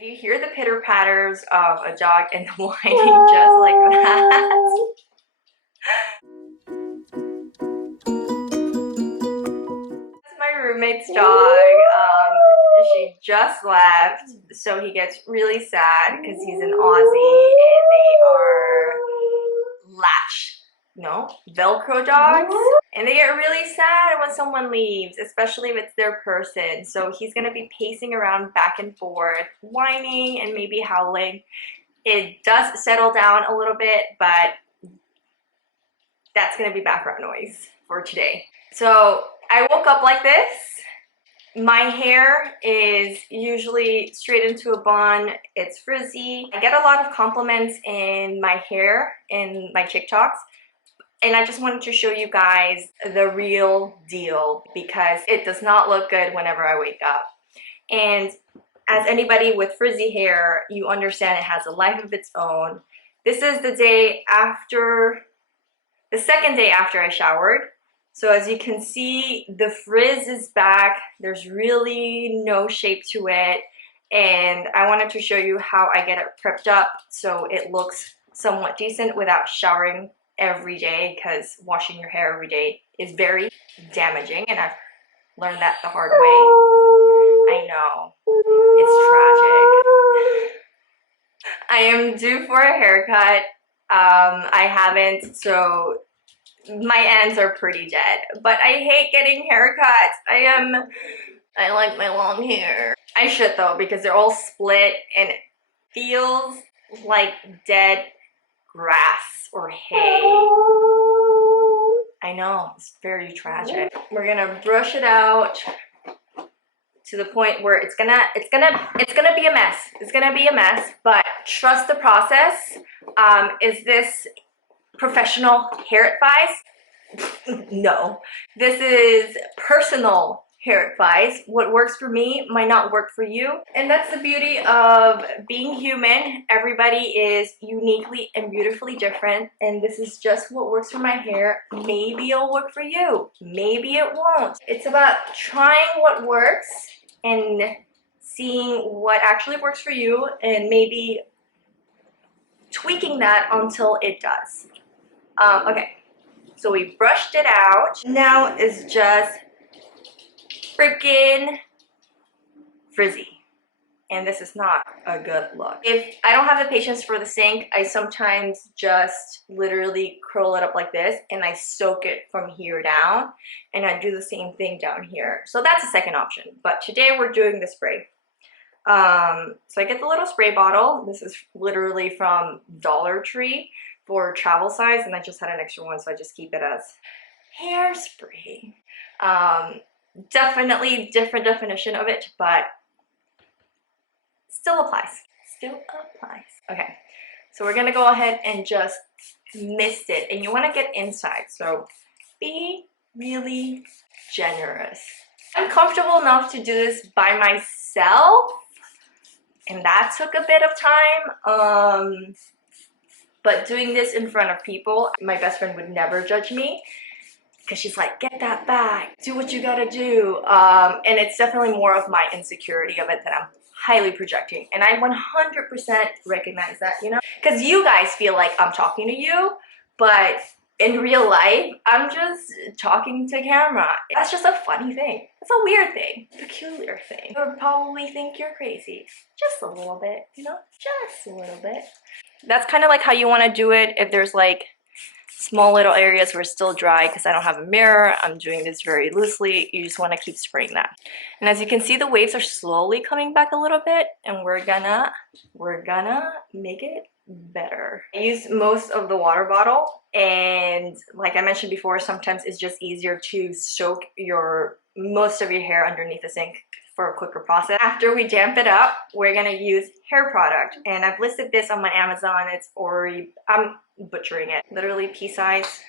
You hear the pitter patters of a dog and the whining just like that. That's my roommate's dog. She just left, so he gets really sad because he's an Aussie and they are Velcro dogs. And they get really sad when someone leaves, especially if it's their person. So he's gonna be pacing around back and forth, whining and maybe howling. It does settle down a little bit, but that's gonna be background noise for today. So I woke up like this. My hair is usually straight into a bun. It's frizzy. I get a lot of compliments in my hair in my TikToks. And I just wanted to show you guys the real deal because it does not look good whenever I wake up. And as anybody with frizzy hair, you understand it has a life of its own. This is the second day after I showered. So as you can see, the frizz is back. There's really no shape to it. And I wanted to show you how I get it prepped up so it looks somewhat decent without showering every day, because washing your hair every day is very damaging, and I've learned that the hard way. I know, it's tragic. I am due for a haircut. I haven't, so my ends are pretty dead, but I hate getting haircuts. I like my long hair. I should though, because they're all split and it feels like dead grass or hay. I know, it's very tragic. We're gonna brush it out to the point where it's gonna be a mess. It's gonna be a mess, but trust the process. Is this professional hair advice? No. This is personal hair advice. What works for me might not work for you. And that's the beauty of being human. Everybody is uniquely and beautifully different. And this is just what works for my hair. Maybe it'll work for you. Maybe it won't. It's about trying what works and seeing what actually works for you and maybe tweaking that until it does. Okay, so we brushed it out. Now it's just freaking frizzy, and this is not a good look. If I don't have the patience for the sink, I sometimes just literally curl it up like this and I soak it from here down, and I do the same thing down here. So that's a second option, but today we're doing the spray. So I get the little spray bottle. This is literally from Dollar Tree for travel size, and I just had an extra one, so I just keep it as hairspray. Definitely different definition of it, but still applies. Okay, so we're gonna go ahead and just mist it, and you want to get inside, so be really generous. I'm comfortable enough to do this by myself, and that took a bit of time. But doing this in front of people, my best friend would never judge me, because she's like, get that back, do what you gotta do. And it's definitely more of my insecurity of it that I'm highly projecting. And I 100% recognize that, you know? Because you guys feel like I'm talking to you, but in real life, I'm just talking to camera. That's just a funny thing. It's a weird thing, peculiar thing. You would probably think you're crazy. Just a little bit, you know? Just a little bit. That's kind of like how you want to do it if there's like small little areas where it's still dry, because I don't have a mirror. I'm doing this very loosely. You just want to keep spraying that. And as you can see, the waves are slowly coming back a little bit, and we're gonna make it better. I use most of the water bottle, and like I mentioned before, sometimes it's just easier to soak most of your hair underneath the sink for a quicker process. After we damp it up, we're gonna use hair product, and I've listed this on my Amazon. It's Ori, I'm butchering it, literally pea size,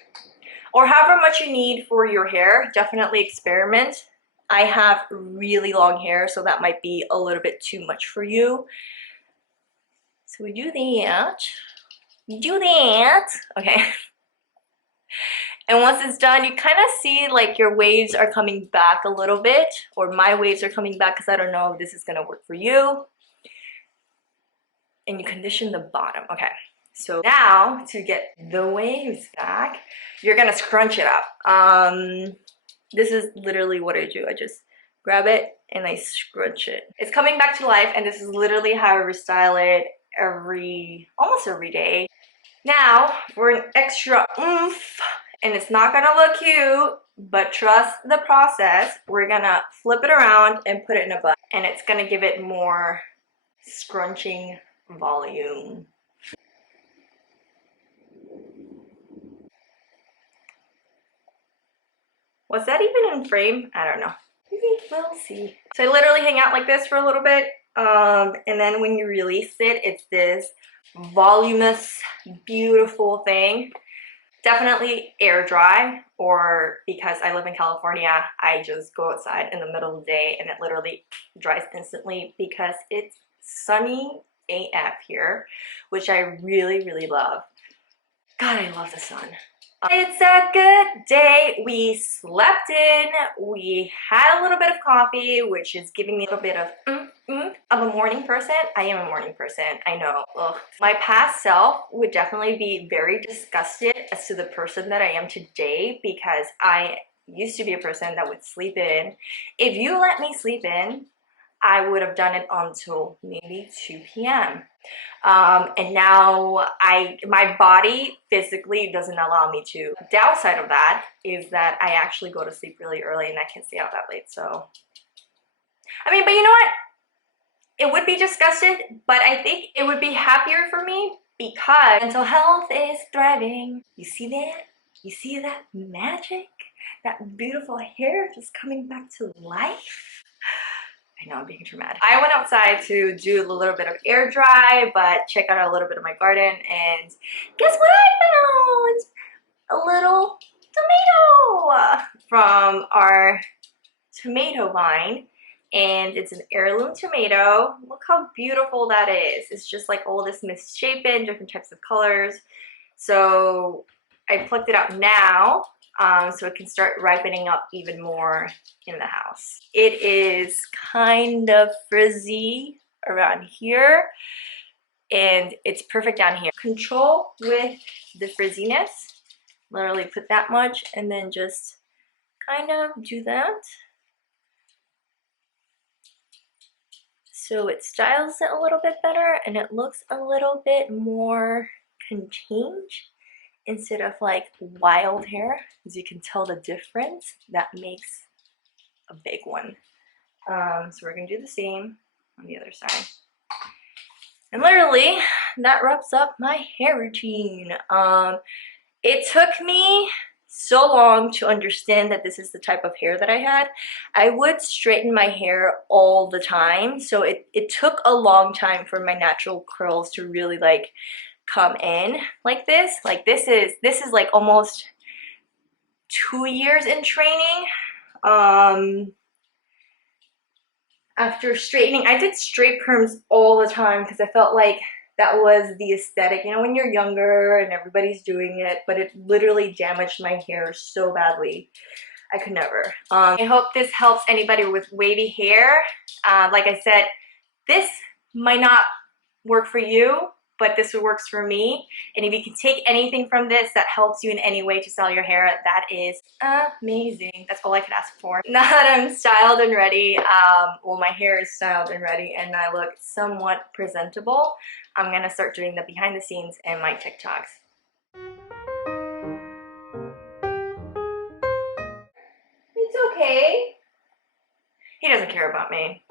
or however much you need for your hair. Definitely experiment. I have really long hair, so that might be a little bit too much for you. So we do that, okay. And once it's done, you kind of see like your waves are coming back a little bit, or my waves are coming back, because I don't know if this is gonna work for you. and you condition the bottom. Okay, so now to get the waves back, you're gonna scrunch it up. This is literally what I do. I just grab it and I scrunch it. It's coming back to life, and this is literally how I restyle it almost every day. Now for an extra oomph, and it's not gonna look cute, but trust the process, we're gonna flip it around and put it in a bun, and it's gonna give it more scrunching volume. Was that even in frame? I don't know. Maybe we'll see. So I literally hang out like this for a little bit, and then when you release it, it's this voluminous, beautiful thing. Definitely air dry, or because I live in California, I just go outside in the middle of the day and it literally dries instantly because it's sunny AF here, which I really, really love. God, I love the sun. It's a good day. We slept in, we had a little bit of coffee, which is giving me a little bit of I'm a morning person. I am a morning person, I know. Ugh. My past self would definitely be very disgusted as to the person that I am today, because I used to be a person that would sleep in. If you let me sleep in, I would have done it until maybe 2 p.m. And now my body physically doesn't allow me to. The downside of that is that I actually go to sleep really early and I can't stay out that late. So, I mean, but you know what? It would be disgusted, but I think it would be happier for me because mental health is thriving. You see that? You see that magic? That beautiful hair just coming back to life? I know I'm being dramatic. I went outside to do a little bit of air dry, but check out a little bit of my garden, and guess what I found? A little tomato from our tomato vine, and it's an heirloom tomato. Look how beautiful that is. It's just like all this misshapen, different types of colors. So I plucked it out now, so it can start ripening up even more in the house. It is kind of frizzy around here, and it's perfect down here. Control with the frizziness. Literally put that much and then just kind of do that. So it styles it a little bit better and it looks a little bit more contained instead of like wild hair. As you can tell the difference, that makes a big one. So we're gonna do the same on the other side. And literally, that wraps up my hair routine. It took me so long to understand that this is the type of hair that I had. I would straighten my hair all the time, so it took a long time for my natural curls to really like come in like this. Like this is like almost 2 years in training. After straightening, I did straight perms all the time because I felt like that was the aesthetic, you know, when you're younger and everybody's doing it, but it literally damaged my hair so badly. I could never. I hope this helps anybody with wavy hair. Like I said, this might not work for you, but this works for me. And if you can take anything from this that helps you in any way to style your hair, that is amazing. That's all I could ask for. Now that I'm styled and ready, well, my hair is styled and ready and I look somewhat presentable, I'm gonna start doing the behind the scenes and my TikToks. It's okay. He doesn't care about me.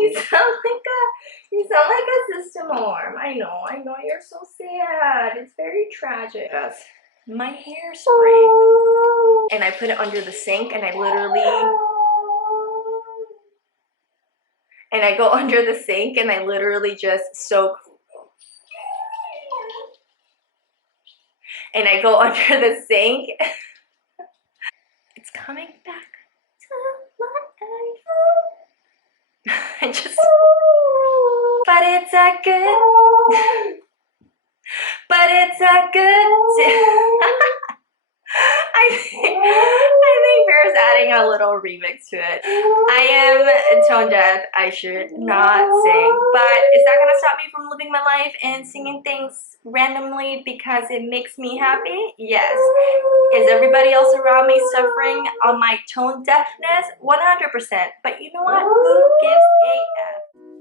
You sound like a system arm. I know, you're so sad. It's very tragic. Yes. My hairspray. And I put it under the sink and I go under the sink and I literally just soak. And I go under the sink. It's coming back to life. I just, but it's a good, but it's a good, I think Here's adding a little remix to it. I am tone deaf. I should not sing, but is that gonna stop me from living my life and singing things randomly because it makes me happy? Yes. Is everybody else around me suffering on my tone deafness? 100%. But you know what? Who gives a F?